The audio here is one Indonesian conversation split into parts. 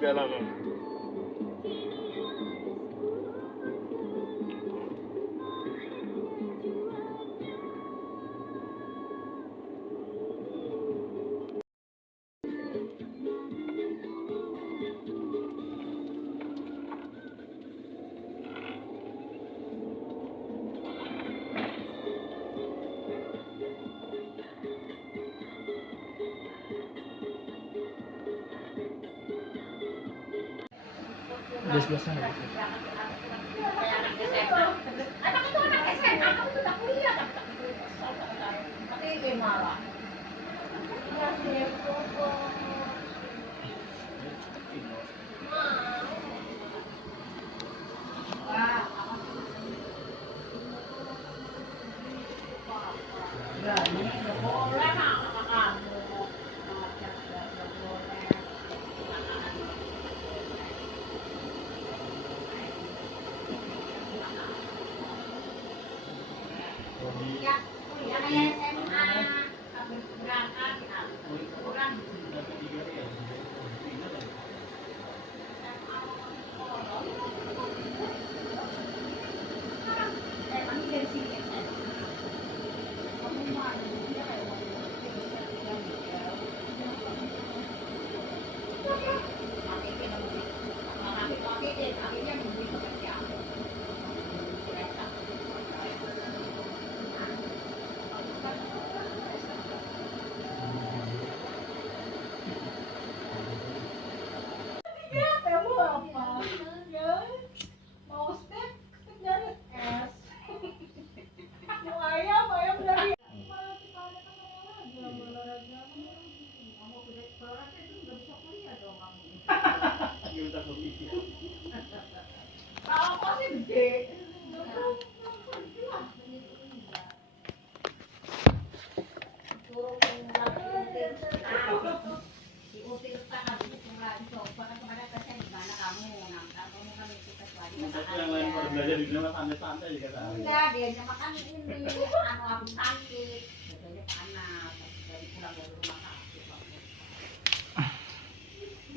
jalanan. Belas-belasan nggak bisa. Anak itu anak SMA, kamu sudah kuliah kan? Tapi dia marah. Yang lain pada belajar di dunia santai-santai juga tahu. Enggak, dia makan ini anu abis sakit, biasanya panas, dari pulang dari rumah sakit.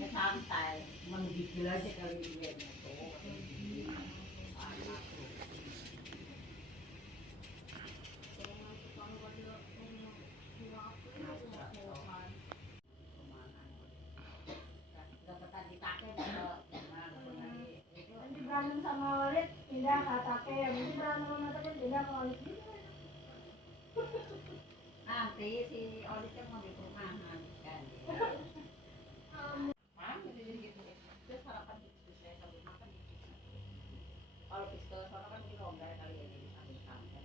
Ya santai, menggigil aja kali dia tuh. Berantem sama Walid pindah ke Atake, mungkin berantem sama Atake pindah ke Walid. Nanti si Olitnya mau di perumahan kan. Terus sarapan di saya sambil makan. Kalau ke sana kan di longgar kali ini sambil santai.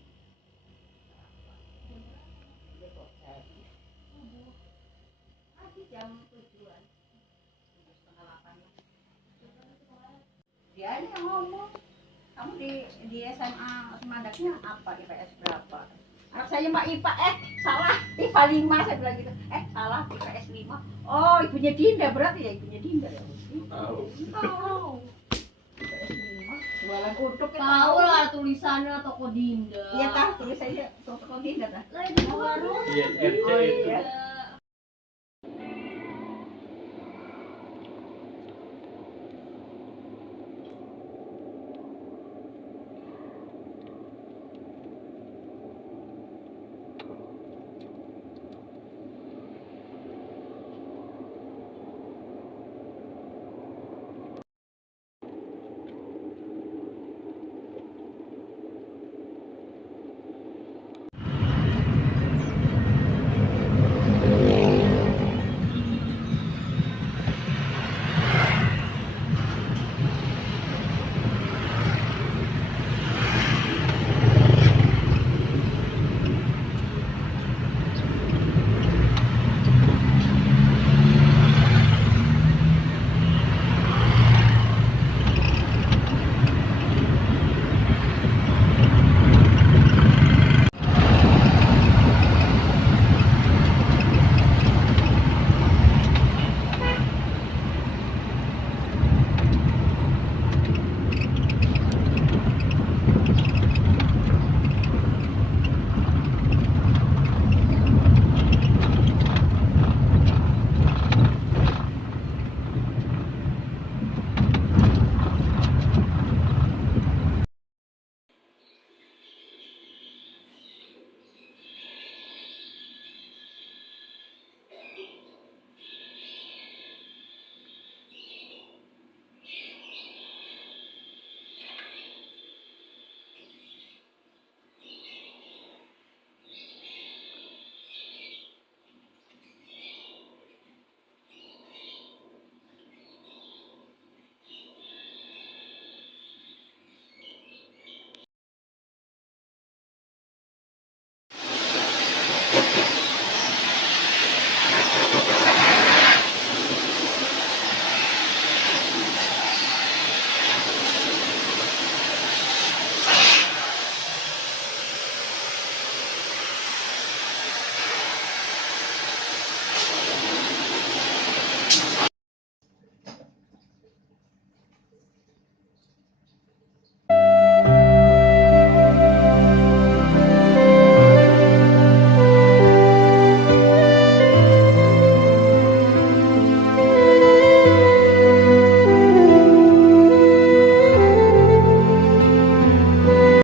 Dia kok pagi jam 7-an. 7:30 lah. Dia ini yang ngomong, kamu di SMA Semandaknya apa, IPS berapa? Anak saya mah IPA, salah, IPA 5, saya bilang gitu. Salah, IPS 5. Oh, ibunya Dinda, berarti ya ibunya Dinda ya? Tahu. Tahu. IPS 5, jualan uduk ya Tahu lah tulisannya toko Dinda. Iya tahu, tulisannya toko Dinda kan? Lah itu baru. ISRC Oh itu. iya.